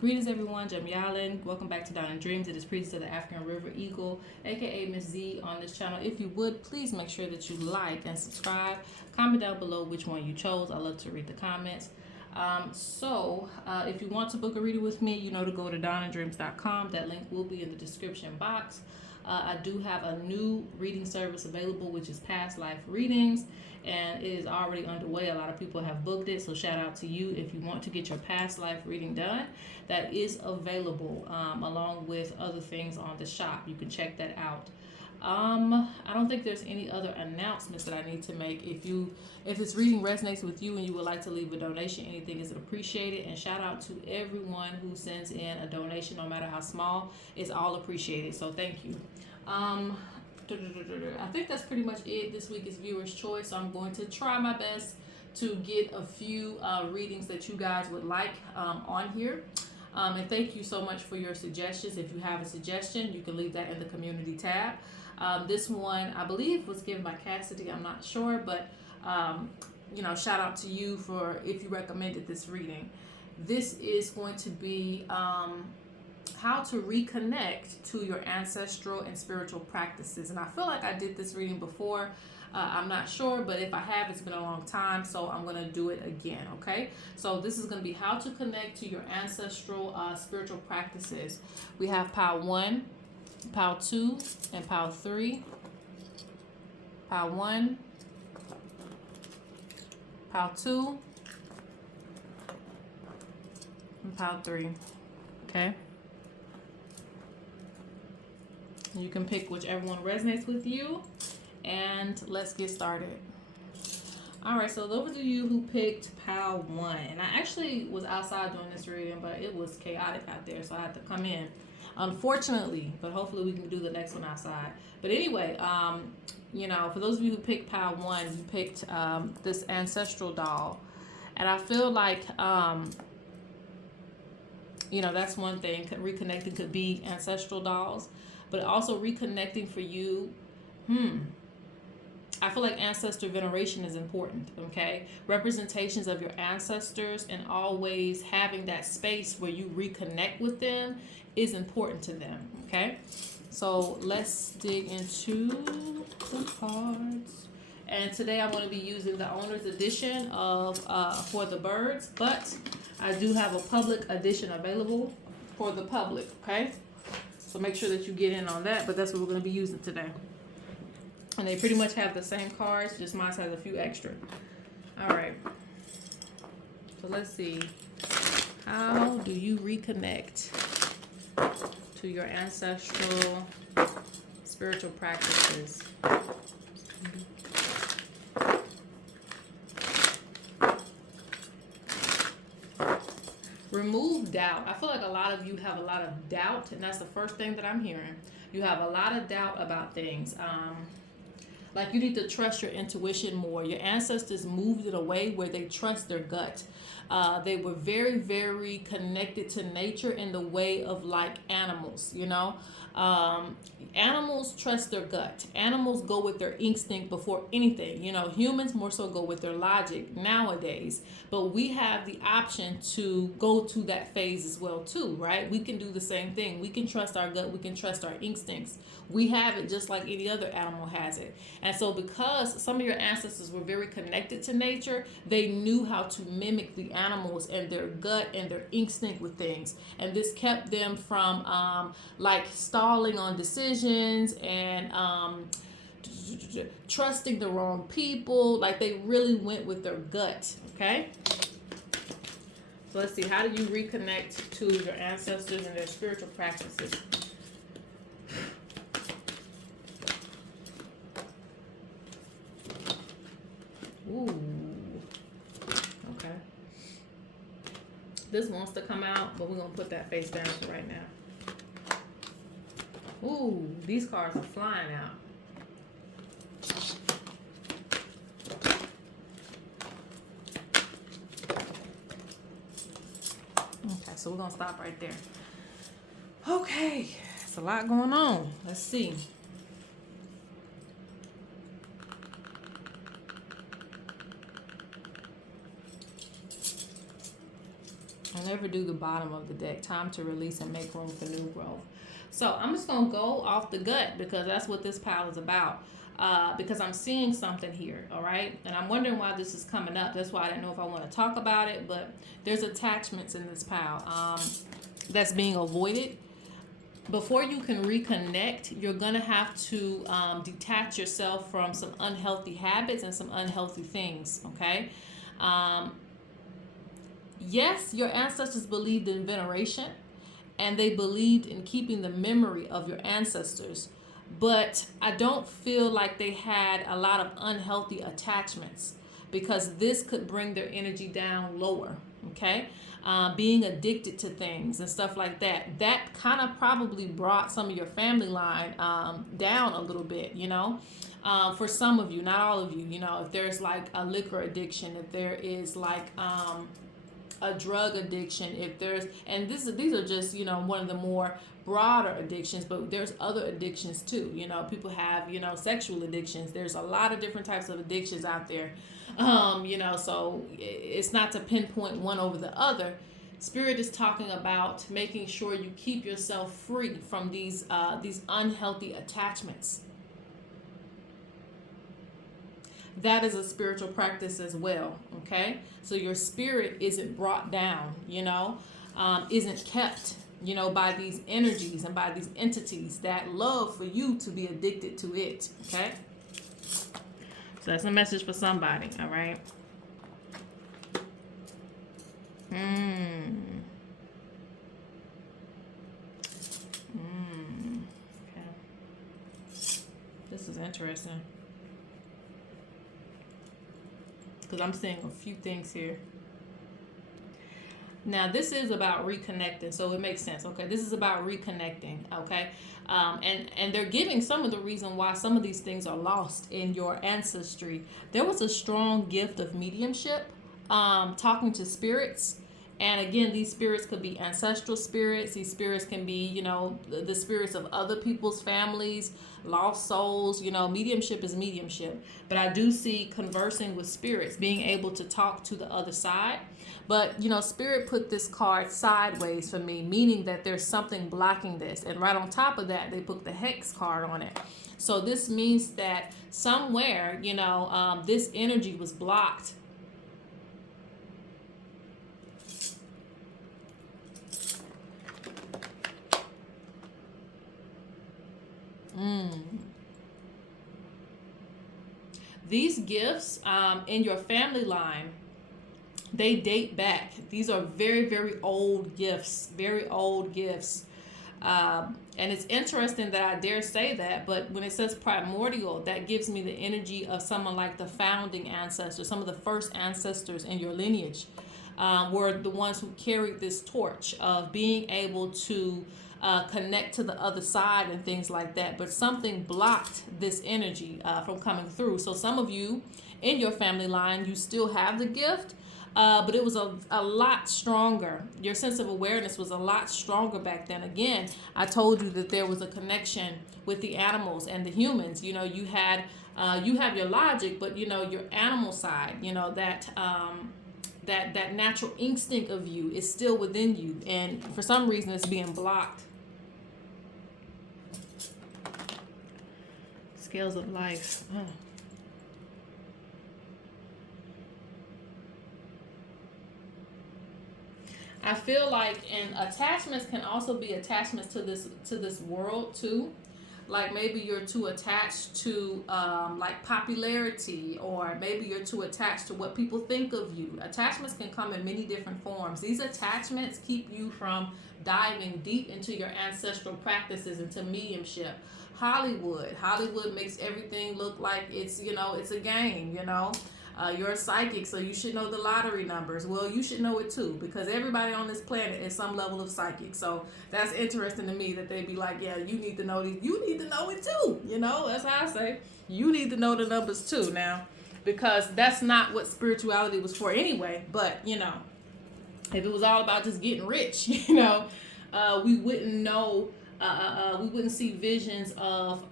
Greetings, everyone. Jem Yalin. Welcome back to Down in Dreams. It is Priestess of the African River Eagle, aka Ms.Z, on this channel. If you would, please make sure that you like and subscribe. Comment down below which one you chose. I love to read the comments. If you want to book a reading with me, you know to go to downinDreams.com. That link will be in the description box. I do have a new reading service available, which is past life readings, and it is already underway. A lot of people have booked it, so shout out to you. If you want to get your past life reading done, that is available along with other things on the shop. You can check that out. I don't think there's any other announcements that I need to make. If this reading resonates with you and you would like to leave a donation, anything is appreciated. And shout out to everyone who sends in a donation, no matter how small. It's all appreciated. So thank you. I think that's pretty much it. This week is viewer's choice, so I'm going to try my best to get a few readings that you guys would like on here. And thank you so much for your suggestions. If you have a suggestion, you can leave that in the community tab. This one, I believe, was given by Cassidy. I'm not sure, but shout out to you for if you recommended this reading. This is going to be how to reconnect to your ancestral and spiritual practices. And I feel like I did this reading before. I'm not sure, but if I have, it's been a long time, so I'm going to do it again, okay? So this is going to be how to connect to your ancestral spiritual practices. We have pile 1, pile 2, and pile 3. Pile 1, pile 2, and pile 3, okay? You can pick whichever one resonates with you, and let's get started. All right, so those of you who picked pile 1, and I actually was outside doing this reading, but it was chaotic out there, so I had to come in, unfortunately, but hopefully we can do the next one outside. But anyway, for those of you who picked pile 1, you picked this ancestral doll, and I feel like that's one thing. Reconnecting could be ancestral dolls, but also reconnecting for you. I feel like ancestor veneration is important, okay? Representations of your ancestors and always having that space where you reconnect with them is important to them, okay? So let's dig into the cards. And today I'm going to be using the owner's edition of For the Birds, but I do have a public edition available for the public, okay? So make sure that you get in on that, but that's what we're going to be using today. And they pretty much have the same cards, just mine has a few extra. All right. So let's see. How do you reconnect to your ancestral spiritual practices? Remove doubt. I feel like a lot of you have a lot of doubt, and that's the first thing that I'm hearing. You have a lot of doubt about things. Like you need to trust your intuition more. Your ancestors moved it away where they trust their gut. They were very, very connected to nature in the way of like animals, Animals trust their gut. Animals go with their instinct before anything. Humans more so go with their logic nowadays. But we have the option to go to that phase as well too, right? We can do the same thing. We can trust our gut. We can trust our instincts. We have it just like any other animal has it. And so because some of your ancestors were very connected to nature, they knew how to mimic the animals and their gut and their instinct with things. And this kept them from stalling on decisions and trusting the wrong people. Like they really went with their gut, okay? So let's see, how do you reconnect to your ancestors and their spiritual practices? Ooh, okay. This wants to come out, but we're going to put that face down for right now. Ooh, these cards are flying out. Okay, so we're going to stop right there. Okay, it's a lot going on. Let's see. I never do the bottom of the deck. Time to release and make room for new growth. So I'm just going to go off the gut because that's what this pile is about. Because I'm seeing something here, all right? And I'm wondering why this is coming up. That's why I didn't know if I want to talk about it, but there's attachments in this pile that's being avoided. Before you can reconnect, you're going to have to detach yourself from some unhealthy habits and some unhealthy things, okay? Yes, your ancestors believed in veneration and they believed in keeping the memory of your ancestors, but I don't feel like they had a lot of unhealthy attachments because this could bring their energy down lower, okay? Being addicted to things and stuff like that, that kind of probably brought some of your family line down a little bit, you know? For some of you, not all of you, you know, if there's like a liquor addiction, if there is like a drug addiction, if there's, and these are just, you know, one of the more broader addictions, but there's other addictions too. You know, people have, you know, sexual addictions. There's a lot of different types of addictions out there. You know, so it's not to pinpoint one over the other. Spirit is talking about making sure you keep yourself free from these unhealthy attachments. That is a spiritual practice as well, okay? So your spirit isn't brought down, you know, isn't kept, you know, by these energies and by these entities that love for you to be addicted to it, okay? So that's a message for somebody, all right? Okay. This is interesting. Because I'm seeing a few things here. Now, this is about reconnecting, so it makes sense. Okay, this is about reconnecting. Okay, and they're giving some of the reason why some of these things are lost in your ancestry. There was a strong gift of mediumship, talking to spirits. And again, these spirits could be ancestral spirits. These spirits can be, you know, the spirits of other people's families, lost souls. You know, mediumship is mediumship. But I do see conversing with spirits, being able to talk to the other side. But, you know, Spirit put this card sideways for me, meaning that there's something blocking this. And right on top of that, they put the hex card on it. So this means that somewhere, you know, this energy was blocked. These gifts in your family line, they date back. These are very, very old gifts, very old gifts. And it's interesting that I dare say that, but when it says primordial, that gives me the energy of someone like the founding ancestors, some of the first ancestors in your lineage were the ones who carried this torch of being able to connect to the other side and things like that. But something blocked this energy from coming through. So some of you in your family line, you still have the gift, but it was a lot stronger. Your sense of awareness was a lot stronger back then. Again, I told you that there was a connection with the animals and the humans. You know, you had you have your logic, but you know, your animal side, you know, that that natural instinct of you is still within you, and for some reason it's being blocked. Scales of life. Oh. I feel like, and attachments can also be attachments to this world too. Like maybe you're too attached to like popularity, or maybe you're too attached to what people think of you. Attachments can come in many different forms. These attachments keep you from diving deep into your ancestral practices, into mediumship. Hollywood makes everything look like it's, you know, it's a game, you know. You're a psychic, so you should know the lottery numbers. Well, you should know it too, because everybody on this planet is some level of psychic. So that's interesting to me that they be like, yeah, you need to know these. You need to know it too. You know, that's how I say. You need to know the numbers too now, because that's not what spirituality was for anyway. But, you know, if it was all about just getting rich, you know, we wouldn't know We wouldn't see visions of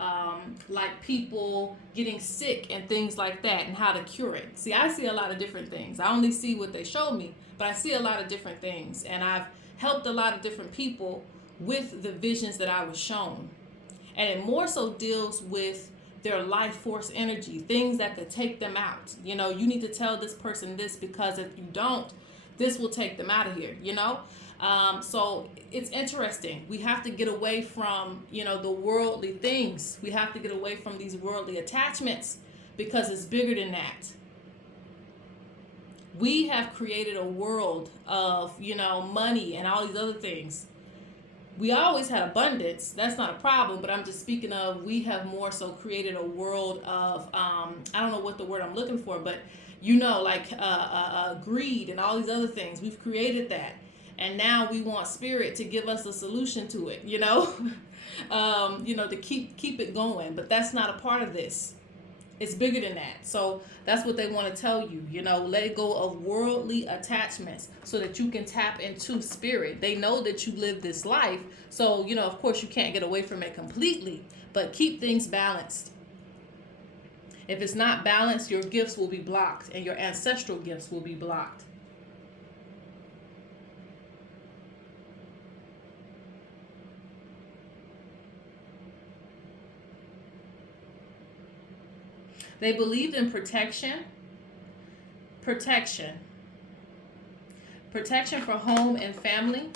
like people getting sick and things like that and how to cure it. See, I see a lot of different things. I only see what they show me, but I see a lot of different things. And I've helped a lot of different people with the visions that I was shown. And it more so deals with their life force energy, things that could take them out. You know, you need to tell this person this, because if you don't, this will take them out of here, you know? So it's interesting. We have to get away from, you know, the worldly things. We have to get away from these worldly attachments, because it's bigger than that. We have created a world of, you know, money and all these other things. We always had abundance. That's not a problem, but I'm just speaking of, we have more so created a world of, I don't know what the word I'm looking for, but you know, like greed and all these other things. We've created that. And now we want spirit to give us a solution to it, you know, you know, to keep it going. But that's not a part of this. It's bigger than that. So that's what they want to tell you, you know, let go of worldly attachments so that you can tap into spirit. They know that you live this life. So, you know, of course you can't get away from it completely, but keep things balanced. If it's not balanced, your gifts will be blocked and your ancestral gifts will be blocked. They believed in protection for home and family.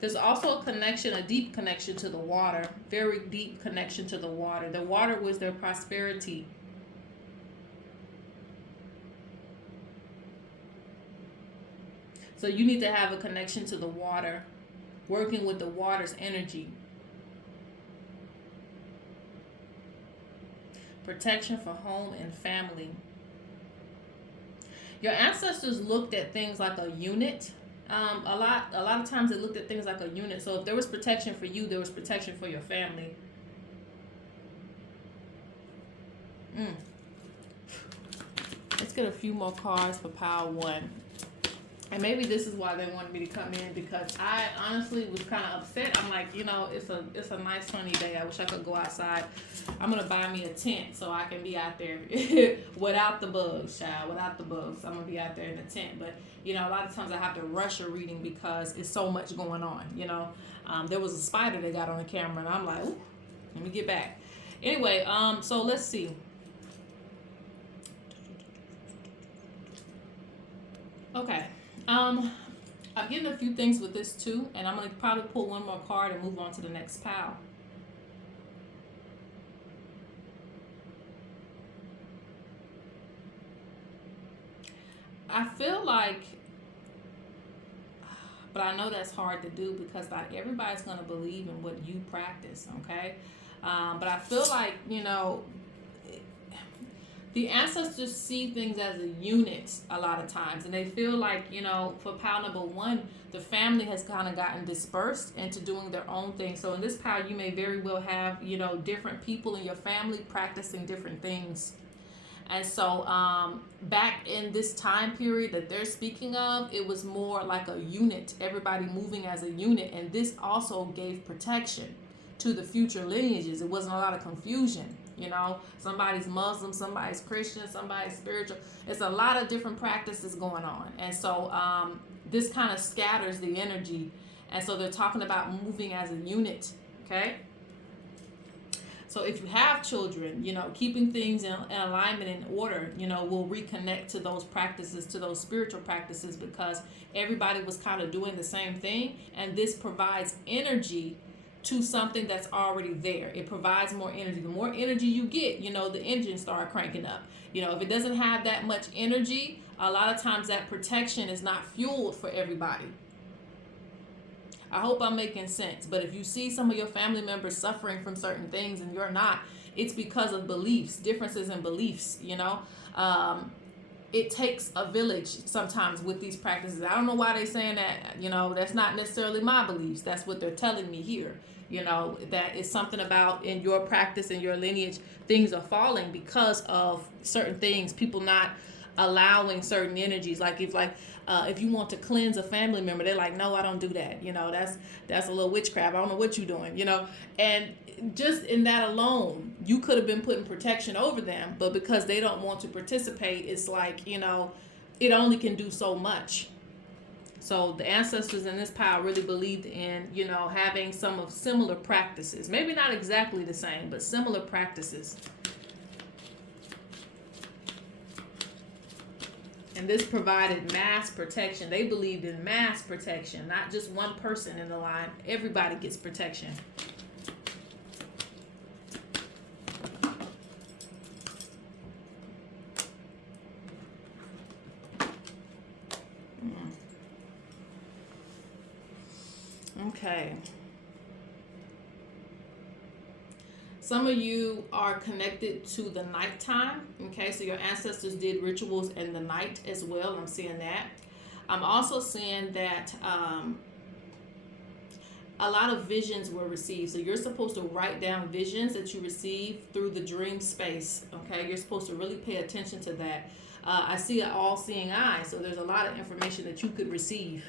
There's also a connection, a deep connection to the water, very deep connection to the water. The water was their prosperity. So you need to have a connection to the water, working with the water's energy. Protection for home and family. Your ancestors looked at things like a unit. A lot of times they looked at things like a unit. So if there was protection for you, there was protection for your family. Let's get a few more cards for pile 1. And maybe this is why they wanted me to come in, because I honestly was kind of upset. I'm like, you know, it's a nice sunny day. I wish I could go outside. I'm going to buy me a tent so I can be out there without the bugs, child, without the bugs. I'm going to be out there in a tent. But, you know, a lot of times I have to rush a reading because it's so much going on, you know. There was a spider that got on the camera, and I'm like, ooh, let me get back. Anyway, so let's see. Okay. I'm getting a few things with this too, and I'm going to probably pull one more card and move on to the next pile. I feel like, but I know that's hard to do because not everybody's going to believe in what you practice, okay? But I feel like, you know, the ancestors see things as a unit a lot of times, and they feel like, you know, for pile number 1, the family has kind of gotten dispersed into doing their own thing. So in this pile, you may very well have, you know, different people in your family practicing different things. And so back in this time period that they're speaking of, it was more like a unit, everybody moving as a unit, and this also gave protection to the future lineages. It wasn't a lot of confusion. You know, somebody's Muslim, somebody's Christian, somebody's spiritual. It's a lot of different practices going on. And so this kind of scatters the energy. And so they're talking about moving as a unit, okay? So if you have children, you know, keeping things in alignment, in order, you know, will reconnect to those practices, to those spiritual practices, because everybody was kind of doing the same thing. And this provides energy to something that's already there. It provides more energy. The more energy you get, you know, the engine start cranking up. You know, if it doesn't have that much energy, a lot of times that protection is not fueled for everybody. I hope I'm making sense. But if you see some of your family members suffering from certain things and you're not, it's because of beliefs, differences in beliefs, you know. It takes a village sometimes with these practices. I don't know why they're saying that. You know, that's not necessarily my beliefs. That's what they're telling me here. You know, that is something about in your practice, in your lineage, things are falling because of certain things, people not allowing certain energies. Like if like If you want to cleanse a family member, they're like, no, I don't do that. That's a little witchcraft. I don't know what you're doing. And just in that alone, you could have been putting protection over them, but because they don't want to participate, it's like, it only can do so much. So the ancestors in this pile really believed in, having some of similar practices. Maybe not exactly the same, but similar practices. And this provided mass protection. They believed in mass protection, not just one person in the line. Everybody gets protection. Okay. Some of you are connected to the nighttime. Okay, so your ancestors did rituals in the night as well. I'm seeing that. I'm also seeing that a lot of visions were received. So you're supposed to write down visions that you receive through the dream space. Okay, you're supposed to really pay attention to that. I see an all-seeing eye, so there's a lot of information that you could receive.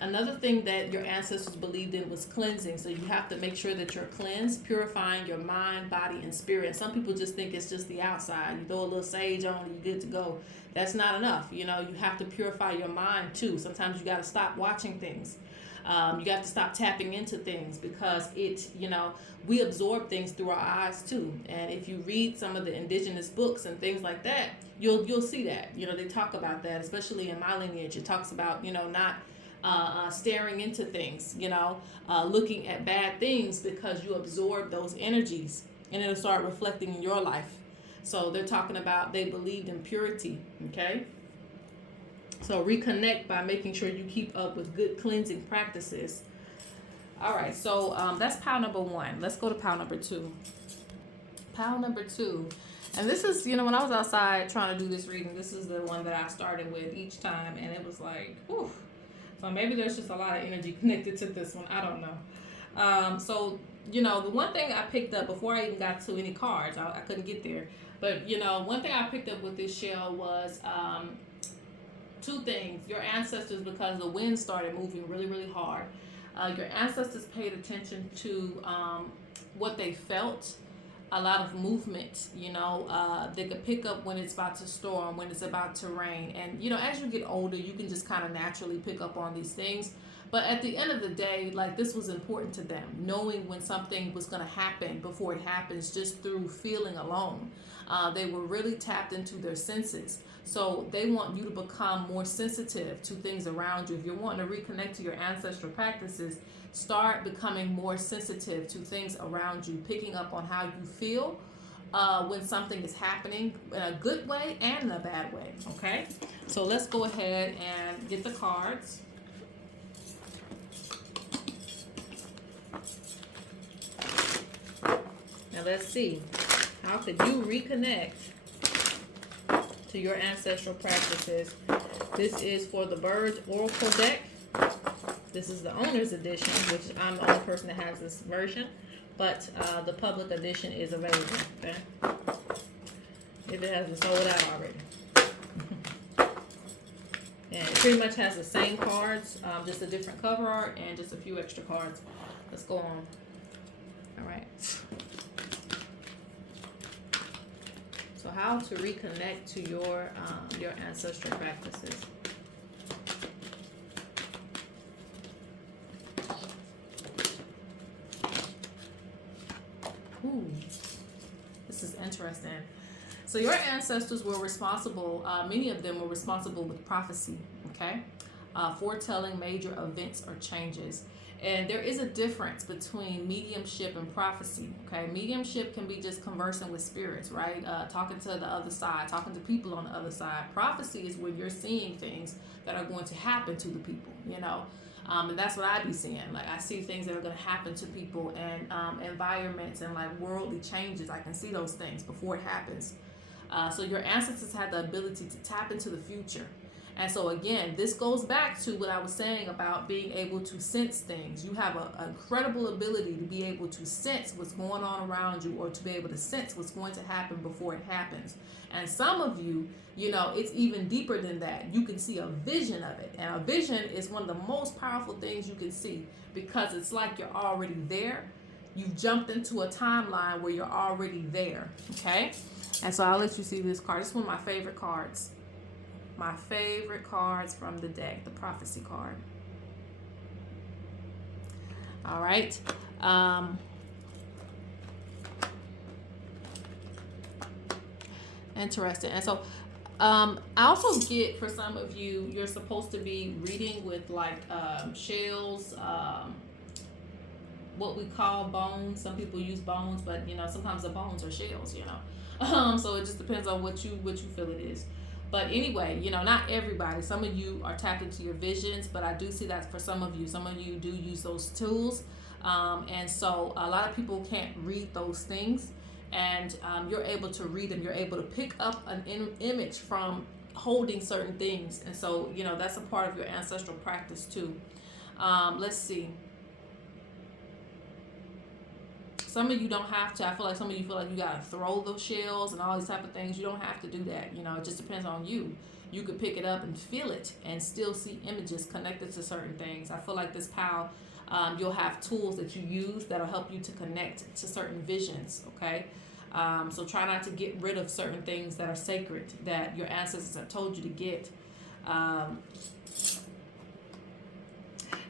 Another thing that your ancestors believed in was cleansing. So you have to make sure that you're cleansed, purifying your mind, body, and spirit. And some people just think it's just the outside. You throw a little sage on and you're good to go. That's not enough. You have to purify your mind too. Sometimes you got to stop watching things. You got to stop tapping into things because we absorb things through our eyes too. And if you read some of the indigenous books and things like that, you'll see that. They talk about that, especially in my lineage. It talks about, not staring into things, looking at bad things because you absorb those energies and it'll start reflecting in your life. So they're talking about they believed in purity, okay? So reconnect by making sure you keep up with good cleansing practices. All right, so that's pile number 1. Let's go to pile number 2. Pile number 2. And this is, when I was outside trying to do this reading, this is the one that I started with each time. And it was like, whew. So maybe there's just a lot of energy connected to this one. I don't know. So, the one thing I picked up before I even got to any cards, I couldn't get there. But, one thing I picked up with this shell was 2 things. Your ancestors, because the wind started moving really, really hard, your ancestors paid attention to what they felt. A lot of movement, they could pick up when it's about to storm, when it's about to rain. And, as you get older, you can just kind of naturally pick up on these things. But at the end of the day, like, this was important to them, knowing when something was going to happen before it happens, just through feeling alone. They were really tapped into their senses. So they want you to become more sensitive to things around you. If you're wanting to reconnect to your ancestral practices, start becoming more sensitive to things around you, picking up on how you feel when something is happening in a good way and in a bad way, okay? So let's go ahead and get the cards. Now let's see. How could you reconnect to your ancestral practices? This is for the Birds Oracle deck. This is the owner's edition, which I'm the only person that has this version, but the public edition is available, okay? If it hasn't sold out already. And it pretty much has the same cards, just a different cover art and just a few extra cards. Let's go on. All right. So how to reconnect to your ancestral practices. Ooh, this is interesting. So your ancestors were responsible, many of them were responsible with prophecy, okay? Foretelling major events or changes. And there is a difference between mediumship and prophecy, okay? Mediumship can be just conversing with spirits, right? Talking to the other side, talking to people on the other side. Prophecy is when you're seeing things that are going to happen to the people, and that's what I be seeing. Like, I see things that are going to happen to people and environments and like worldly changes. I can see those things before it happens. So your ancestors had the ability to tap into the future. And so again, this goes back to what I was saying about being able to sense things. You have an incredible ability to be able to sense what's going on around you, or to be able to sense what's going to happen before it happens. And some of you, you know, it's even deeper than that. You can see a vision of it. And a vision is one of the most powerful things you can see, because it's like you're already there. You've jumped into a timeline where you're already there. Okay? And so I'll let you see this card. It's one of my favorite cards. My favorite cards from the deck, the prophecy card. All right. Interesting. And so I also get, for some of you, you're supposed to be reading with like shells, what we call bones. Some people use bones, but you know, sometimes the bones are shells, you know. So it just depends on what you feel it is. But anyway, you know, not everybody. Some of you are tapped into your visions, but I do see that for some of you do use those tools. And so a lot of people can't read those things, and you're able to read them. You're able to pick up an image from holding certain things. And so, you know, that's a part of your ancestral practice too. Let's see. Some of you don't have to. I feel like some of you feel like you gotta throw those shells and all these type of things. You don't have to do that. You know, it just depends on you. You could pick it up and feel it and still see images connected to certain things. I feel like this pal, you'll have tools that you use that'll help you to connect to certain visions, okay? So try not to get rid of certain things that are sacred, that your ancestors have told you to get.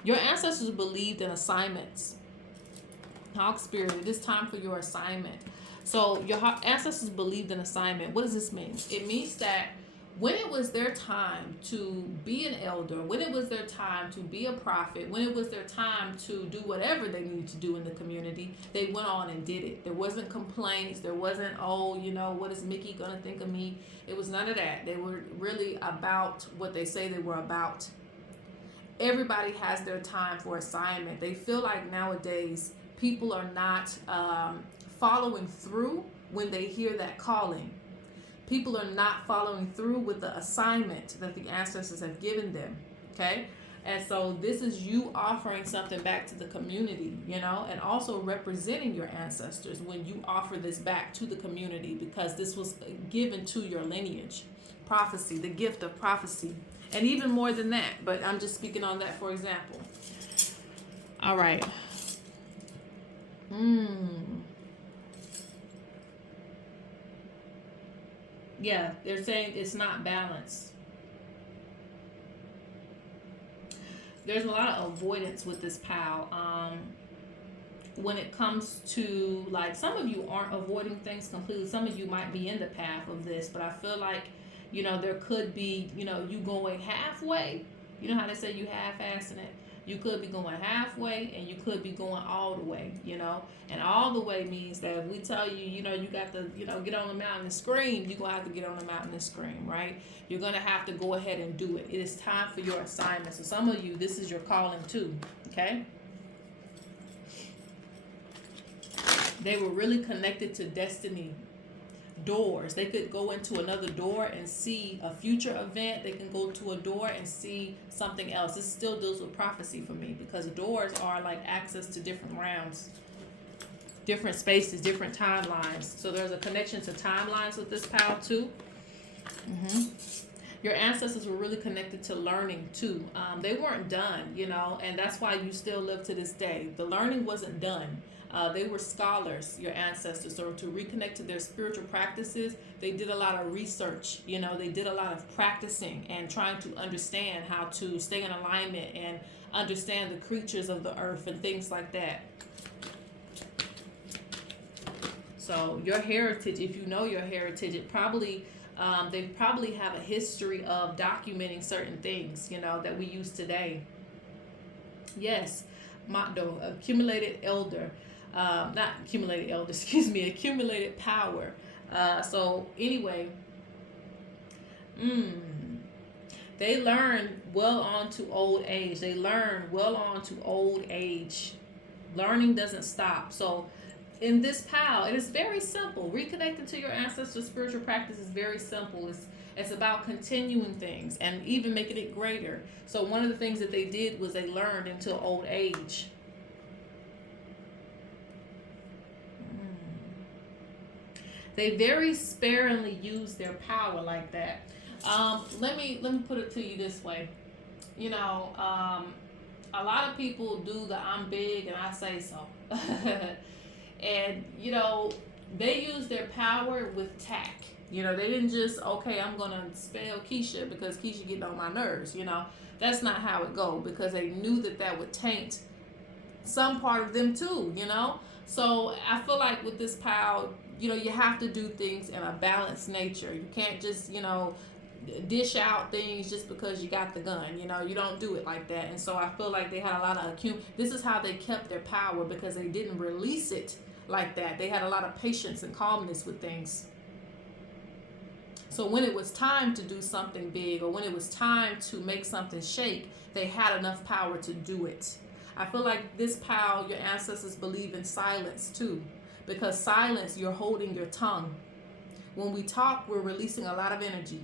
Your ancestors believed in assignments. Hawk Spirit, it is time for your assignment. So your ancestors believed in assignment. What does this mean? It means that when it was their time to be an elder, when it was their time to be a prophet, when it was their time to do whatever they needed to do in the community, they went on and did it. There wasn't complaints. There wasn't, oh, you know, what is Mickey going to think of me? It was none of that. They were really about what they say they were about. Everybody has their time for assignment. They feel like nowadays people are not following through when they hear that calling. People are not following through with the assignment that the ancestors have given them, okay? And so this is you offering something back to the community, you know, and also representing your ancestors when you offer this back to the community, because this was given to your lineage. Prophecy, the gift of prophecy, and even more than that, but I'm just speaking on that for example. All right. Yeah, they're saying it's not balanced. There's a lot of avoidance with this pal. When it comes to, like, some of you aren't avoiding things completely. Some of you might be in the path of this, but I feel like, you know, there could be, you know, you going halfway. You know how they say you half-assing it? You could be going halfway, and you could be going all the way, you know. And all the way means that if we tell you, you know, you got to, you know, get on the mountain and scream, you're going to have to get on the mountain and scream, right? You're going to have to go ahead and do it. It is time for your assignment. So some of you, this is your calling too, okay? They were really connected to destiny. Doors. They could go into another door and see a future event. They can go to a door and see something else. This still deals with prophecy for me, because doors are like access to different realms, different spaces, different timelines. So there's a connection to timelines with this pal too. Your ancestors were really connected to learning too. They weren't done, you know, and that's why you still live to this day. The learning wasn't done. They were scholars, your ancestors. So to reconnect to their spiritual practices, they did a lot of research. You know, they did a lot of practicing and trying to understand how to stay in alignment and understand the creatures of the earth and things like that. So your heritage, if you know your heritage, it probably they probably have a history of documenting certain things, you know, that we use today. Yes, Motto, accumulated elder. Not accumulated elder, excuse me, accumulated power. So anyway, they learn well on to old age. They learn well on to old age. Learning doesn't stop. So in this pal, it is very simple. Reconnecting to your ancestors' spiritual practice is very simple. It's about continuing things and even making it greater. So one of the things that they did was they learned until old age. They very sparingly use their power like that. Let me put it to you this way. You know, a lot of people do the I'm big and I say so. And, you know, they use their power with tact. You know, they didn't just, okay, I'm going to spell Keisha because Keisha getting on my nerves. You know, that's not how it go, because they knew that that would taint some part of them too, you know? So I feel like with this power, you know, you have to do things in a balanced nature. You can't just, you know, dish out things just because you got the gun. You know, you don't do it like that. And so I feel like they had a lot of this is how they kept their power, because they didn't release it like that. They had a lot of patience and calmness with things. So when it was time to do something big, or when it was time to make something shake, they had enough power to do it. I feel like this power, your ancestors believe in silence too, because silence, you're holding your tongue. When we talk, we're releasing a lot of energy.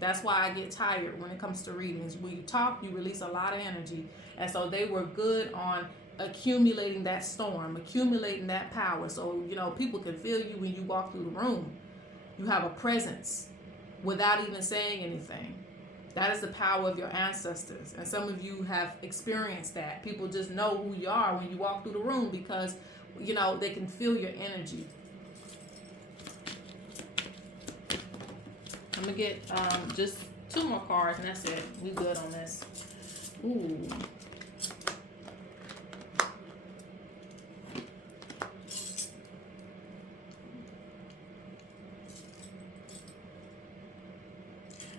That's why I get tired when it comes to readings. When you talk, you release a lot of energy. And so they were good on accumulating that storm, accumulating that power. So, you know, people can feel you when you walk through the room. You have a presence without even saying anything. That is the power of your ancestors. And some of you have experienced that. People just know who you are when you walk through the room, because, you know, they can feel your energy. I'm going to get just 2 more cards, and that's it. We good on this. Ooh.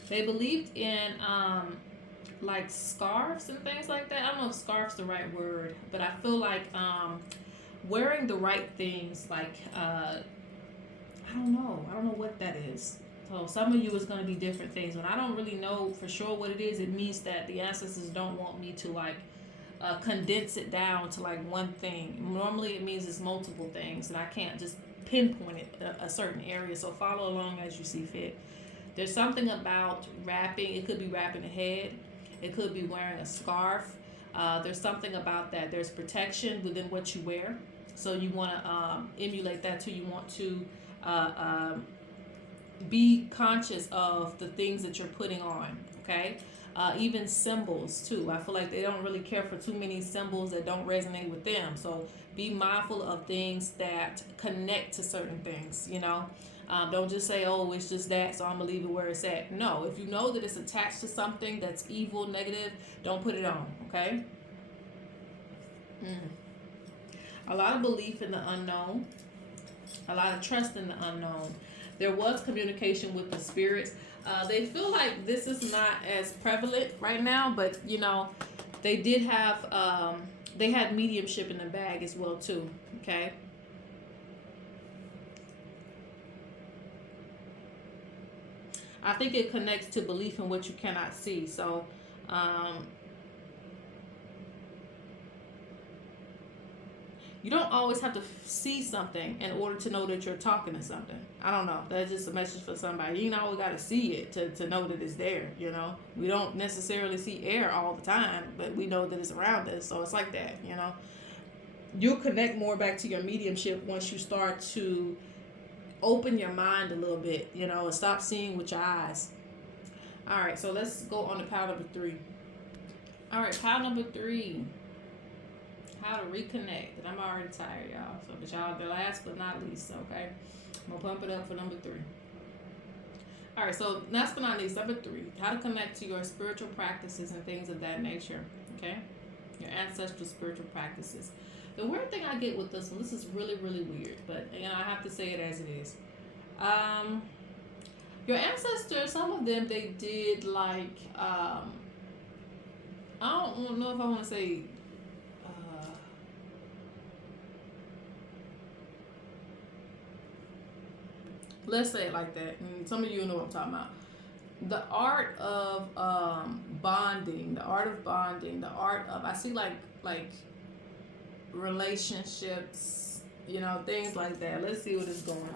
They believed in like scarves and things like that. I don't know if scarf's the right word, but I feel like wearing the right things, like I don't know what that is. So some of you is going to be different things, and I don't really know for sure what it is. It means that the ancestors don't want me to like condense it down to like one thing. Normally it means it's multiple things, and I can't just pinpoint it a certain area. So follow along as you see fit. There's something about wrapping. It could be wrapping a head. It could be wearing a scarf. There's something about that. There's protection within what you wear. So you want to emulate that too. You want to be conscious of the things that you're putting on, okay? Even symbols too. I feel like they don't really care for too many symbols that don't resonate with them. So be mindful of things that connect to certain things, you know? Don't just say, oh, it's just that, so I'm going to leave it where it's at. No, if you know that it's attached to something that's evil, negative, don't put it on, okay? A lot of belief in the unknown. A lot of trust in the unknown. There was communication with the spirits. They feel like this is not as prevalent right now, but, you know, they did have, they had mediumship in the bag as well, too, okay? I think it connects to belief in what you cannot see. So, you don't always have to see something in order to know that you're talking to something. I don't know. That's just a message for somebody. You know, we got to see it to know that it's there, you know. We don't necessarily see air all the time, but we know that it's around us. So it's like that, you know. You'll connect more back to your mediumship once you start to open your mind a little bit, you know, and stop seeing with your eyes. All right, so let's go on to pile number 3. All right, pile number 3. How to reconnect. And I'm already tired, y'all. So, but y'all, the last but not least, okay? I'm going to pump it up for number 3. All right, so last but not least, number 3. How to connect to your spiritual practices and things of that nature, okay? Your ancestral spiritual practices. The weird thing I get with this one, this is really, really weird, but, you know, I have to say it as it is. Your ancestors, some of them, they did like, I don't know if I want to say, let's say it like that. And some of you know what I'm talking about. The art of bonding, the art of, I see like relationships, you know, things like that. Let's see what it's going.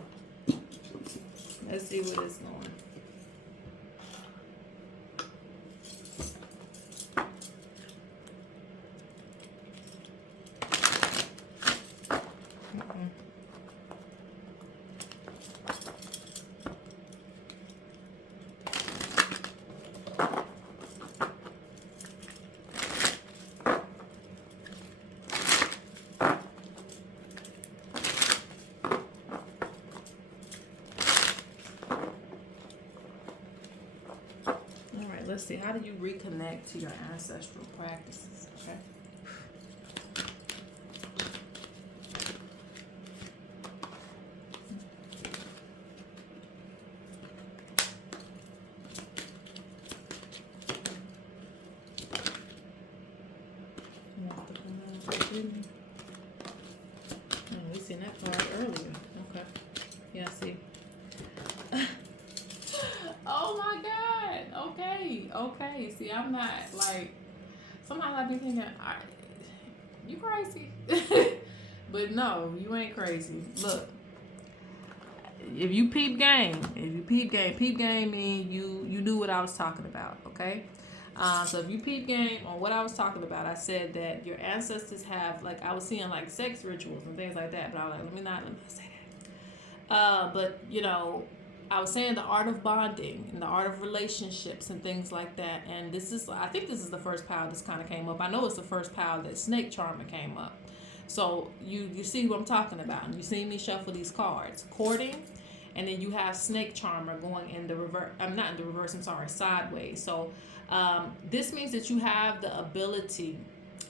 Let's see what it's going. let's see. How do you reconnect to your ancestral practices? Okay. We seen that part earlier. Okay. Yeah, see. Oh my God. Okay. Okay. See, I'm not like, sometimes I be thinking, you crazy. But no, you ain't crazy. Look, if you peep game, peep game mean you knew what I was talking about, okay? So if you peep game on what I was talking about, I said that your ancestors have, like, I was seeing like sex rituals and things like that, but I was like, let me not say that. But you know, I was saying the art of bonding and the art of relationships and things like that. And this is, I think this is the first pile this kind of came up. I know it's the first pile that Snake Charmer came up. So you see what I'm talking about, and you see me shuffle these cards, courting, and then you have Snake Charmer going in the reverse. I'm not in the reverse. I'm sorry, sideways. So this means that you have the ability.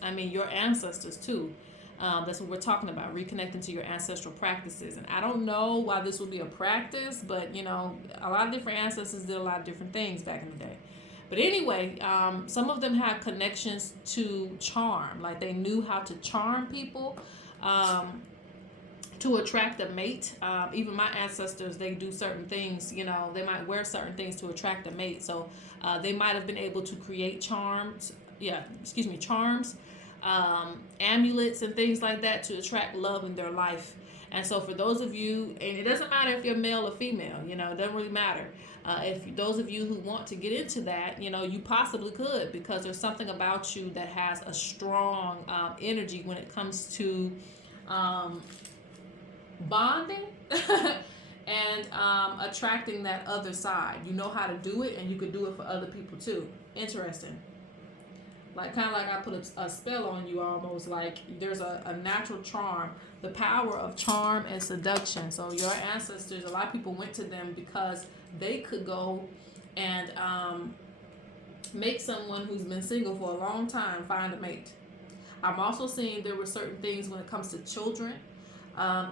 I mean, your ancestors too. That's what we're talking about, reconnecting to your ancestral practices. And I don't know why this would be a practice, but you know, a lot of different ancestors did a lot of different things back in the day. But anyway, some of them have connections to charm, like they knew how to charm people to attract a mate. Even my ancestors, they do certain things, you know, they might wear certain things to attract a mate. So they might have been able to create charms, charms, amulets and things like that to attract love in their life. And so for those of you, and it doesn't matter if you're male or female, you know, it doesn't really matter. If those of you who want to get into that, you know, you possibly could, because there's something about you that has a strong energy when it comes to bonding and attracting that other side. You know how to do it, and you could do it for other people too. Interesting. Like, kind of like I put a spell on you almost, like there's a natural charm, the power of charm and seduction. So your ancestors, a lot of people went to them because they could go and make someone who's been single for a long time find a mate. I'm also seeing there were certain things when it comes to children.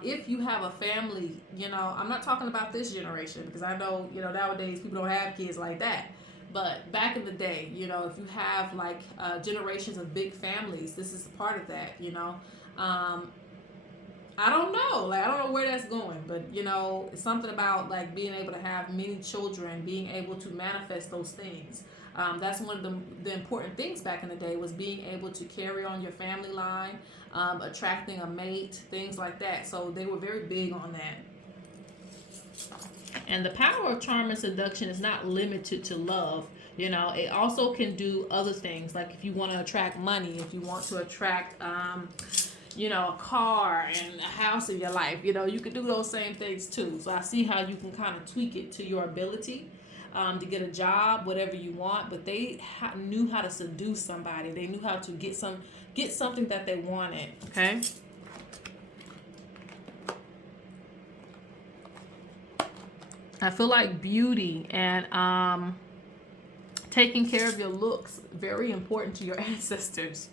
If you have a family, you know, I'm not talking about this generation, because I know, you know, nowadays people don't have kids like that. But back in the day, you know, if you have like generations of big families, this is part of that, you know. I don't know, like, I don't know where that's going, but you know, it's something about like being able to have many children, being able to manifest those things. That's one of the important things back in the day, was being able to carry on your family line, attracting a mate, things like that. So they were very big on that. And the power of charm and seduction is not limited to love. You know, it also can do other things. Like if you want to attract money, if you want to attract, you know, a car and a house in your life, you know, you can do those same things too. So I see how you can kind of tweak it to your ability to get a job, whatever you want. But they knew how to seduce somebody. They knew how to get something that they wanted. Okay. I feel like beauty and taking care of your looks, very important to your ancestors.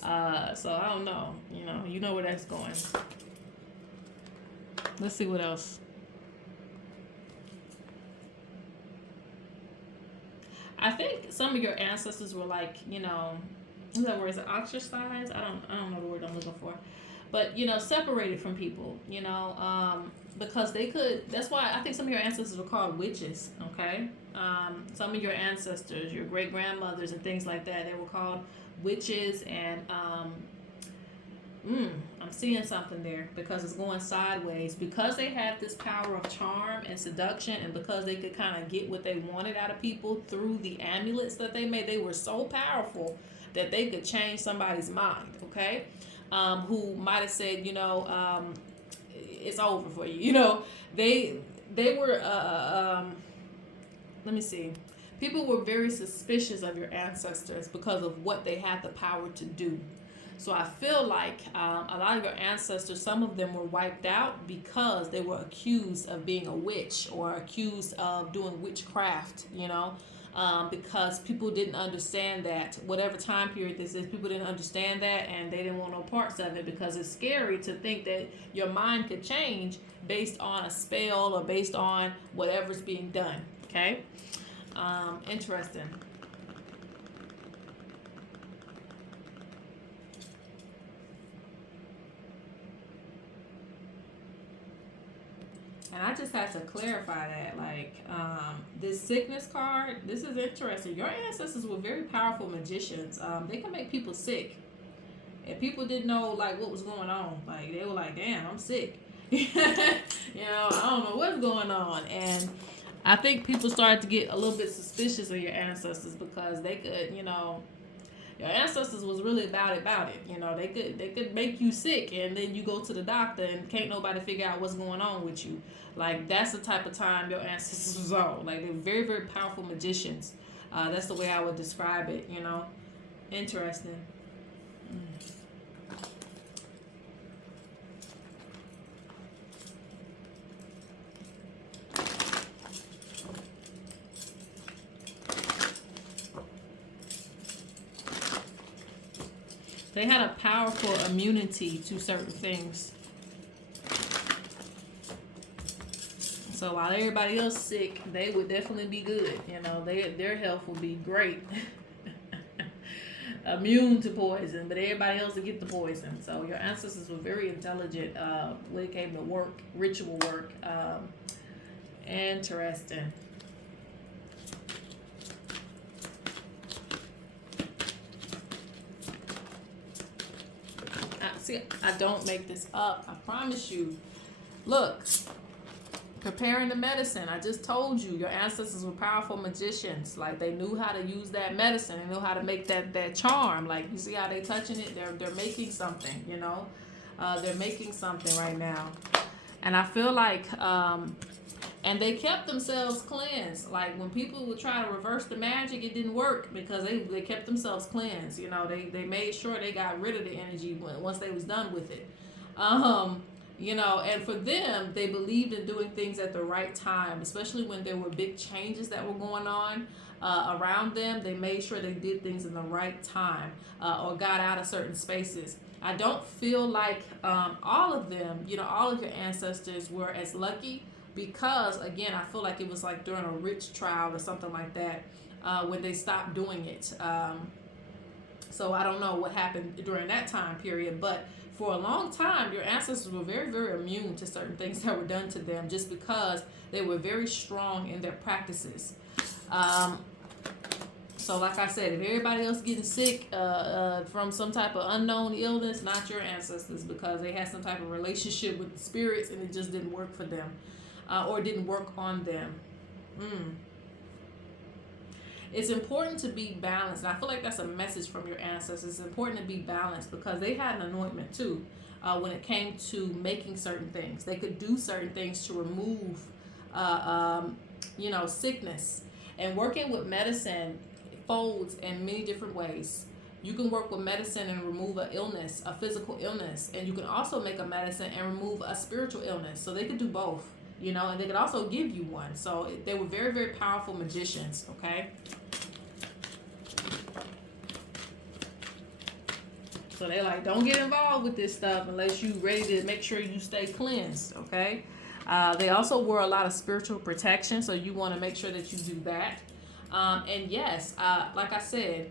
So I don't know, you know where that's going. Let's see what else. I think some of your ancestors were like, what's that word? Is it ostracized? I don't know the word I'm looking for. But, separated from people, because they could, that's why I think some of your ancestors were called witches, okay? Some of your ancestors, your great grandmothers and things like that, they were called witches. And I'm seeing something there, because it's going sideways, because they had this power of charm and seduction, and because they could kind of get what they wanted out of people through the amulets that they made. They were so powerful that they could change somebody's mind, okay? Who might have said, it's over for you. They were, let me see. People were very suspicious of your ancestors because of what they had the power to do. So I feel like a lot of your ancestors, some of them were wiped out because they were accused of being a witch or accused of doing witchcraft, because people didn't understand that, whatever time period this is, people didn't understand that, and they didn't want no parts of it, because it's scary to think that your mind could change based on a spell or based on whatever's being done. Okay. Interesting. And I just had to clarify that, like, this sickness card, this is interesting. Your ancestors were very powerful magicians. They can make people sick. And people didn't know, like, what was going on. Like, they were like, damn, I'm sick. You know, I don't know what's going on. And I think people started to get a little bit suspicious of your ancestors, because they could, you know, your ancestors was really about it. You know, they could make you sick, and then you go to the doctor and can't nobody figure out what's going on with you. Like, that's the type of time your ancestors was on. Like, they're very, very powerful magicians. That's the way I would describe it, you know. Interesting. They had a powerful immunity to certain things. So while everybody else sick, they would definitely be good. You know, their health would be great. Immune to poison, but everybody else would get the poison. So your ancestors were very intelligent when it came to work, ritual work. Interesting. See, I don't make this up. I promise you. Look, preparing the medicine. I just told you, your ancestors were powerful magicians. Like, they knew how to use that medicine. They knew how to make that charm. Like, you see how they touching it? They're making something, you know? They're making something right now. And I feel like, and they kept themselves cleansed. Like, when people would try to reverse the magic, it didn't work, because they kept themselves cleansed. You know, they made sure they got rid of the energy once they was done with it. You know, and for them, they believed in doing things at the right time, especially when there were big changes that were going on around them. They made sure they did things in the right time, or got out of certain spaces. I don't feel like all of them, you know, all of your ancestors were as lucky, because, again, I feel like it was like during a rich trial or something like that when they stopped doing it. So I don't know what happened during that time period, but for a long time, your ancestors were very, very immune to certain things that were done to them, just because they were very strong in their practices. So like I said, if everybody else getting sick from some type of unknown illness, not your ancestors, because they had some type of relationship with the spirits and it just didn't work for them, or didn't work on them. It's important to be balanced. And I feel like that's a message from your ancestors. It's important to be balanced, because they had an anointment too when it came to making certain things. They could do certain things to remove, you know, sickness. And working with medicine folds in many different ways. You can work with medicine and remove an illness, a physical illness. And you can also make a medicine and remove a spiritual illness. So they could do both, you know, and they could also give you one. So they were very, very powerful magicians, okay? So they're like, don't get involved with this stuff unless you ready to make sure you stay cleansed, okay? They also wore a lot of spiritual protection, so you want to make sure that you do that. And yes, like I said,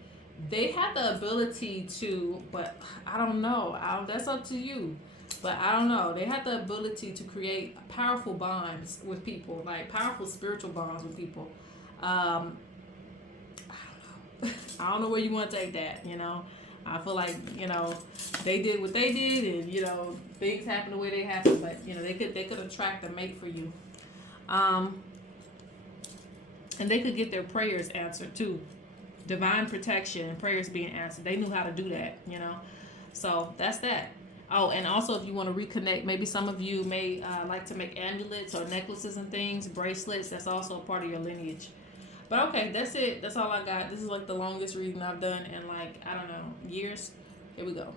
they had the ability to, but I don't know. That's up to you. But I don't know. They had the ability to create powerful bonds with people, like powerful spiritual bonds with people. I don't know. I don't know where you want to take that, you know. I feel like, you know, they did what they did, and, you know, things happen the way they happen. But, you know, they could attract a mate for you. And they could get their prayers answered too. Divine protection and prayers being answered. They knew how to do that, you know. So that's that. Oh, and also if you want to reconnect, maybe some of you may like to make amulets or necklaces and things, bracelets. That's also a part of your lineage. But okay, that's it. That's all I got. This is like the longest reading I've done in, like, I don't know, years. Here we go.